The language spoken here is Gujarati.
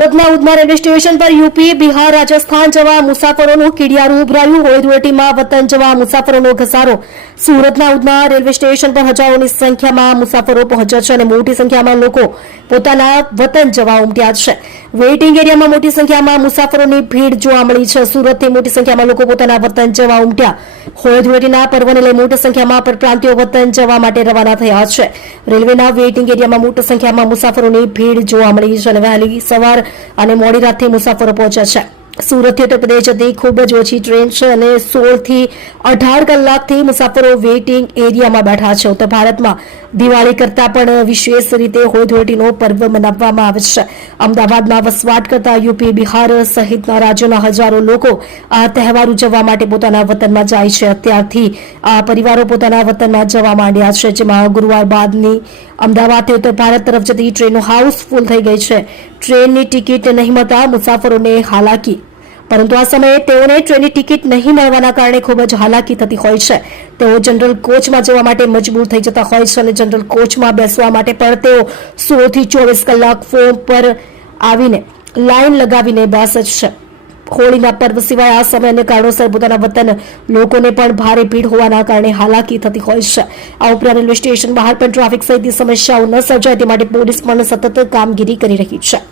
સુરતના ઉધના રેલવે સ્ટેશન પર યુપી, બિહાર, રાજસ્થાન જવા મુસાફરોનું કીડિયારું ઉભરાયું. હોળી ધૂળેટીમાં વતન જવા મુસાફરોનો ઘસારો. સુરતના ઉધના રેલવે સ્ટેશન પર હજારોની સંખ્યામાં મુસાફરો પહોંચ્યા છે અને મોટી સંખ્યામાં લોકો પોતાના વતન જવા ઉમટ્યા છે. વેઇટિંગ એરિયામાં મોટી સંખ્યામાં મુસાફરોની ભીડ જોવા મળી છે. સુરતથી મોટી સંખ્યામાં લોકો પોતાના વતન જવા ઉમટ્યા. હોળી ધૂળેટીના પર્વને લઈ મોટી સંખ્યામાં પરપ્રાંતિયો વતન જવા માટે રવાના થયા છે. રેલવેના વેઇટિંગ એરિયામાં મોટી સંખ્યામાં મુસાફરોની ભીડ જોવા મળી છે અને વહેલી સવાર અને મોડી રાતથી મુસાફરો પહોંચ્યા છે. સુરતથી ઉત્તર પ્રદેશ જતી ખૂબ જ ઓછી ટ્રેન છે અને 16 થી 18 કલાકથી મુસાફરો વેઇટિંગ એરિયામાં બેઠા છે. ઉત્તર ભારતમાં દિવાળી કરતા પણ વિશેષ રીતે હોળી ધૂળેટીનો પર્વ મનાવવામાં આવે છે. અમદાવાદમાં વસવાટ કરતા યુપી, બિહાર સહિતના રાજ્યોના હજારો લોકો આ તહેવાર ઉજવવા માટે પોતાના વતનમાં જાય છે. અત્યારથી આ પરિવારો પોતાના વતનમાં જવા માંડ્યા છે, જેમાં ગુરુવાર બાદની અમદાવાદથી ઉત્તર ભારત તરફ જતી ટ્રેનો હાઉસફુલ થઈ ગઈ છે. ટ્રેનની ટિકિટ નહીં મળતા મુસાફરોને હાલાકી, પરંતુ આ સમયે તેઓને ટ્રેનની ટિકિટ નહીં મળવાના કારણે ખૂબ જ હાલાકી થતી હોય છે. તેઓ જનરલ કોચમાં જવા માટે મજબૂર થઈ જતા હોય છે અને જનરલ કોચમાં બેસવા માટે પણ તેઓ 16 થી 24 કલાક ફોન પર આવીને લાઈન લગાવીને બેસે છે. હોળીના પર્વ સિવાય આ સમય અને કારણોસર પોતાના વતન લોકોને પણ ભારે ભીડ હોવાના કારણે હાલાકી થતી હોય છે. આ ઉપરાંત રેલવે સ્ટેશન બહાર પણ ટ્રાફિક સહિતની સમસ્યાઓ ન સર્જાય તે માટે પોલીસ પણ સતત કામગીરી કરી રહી છે.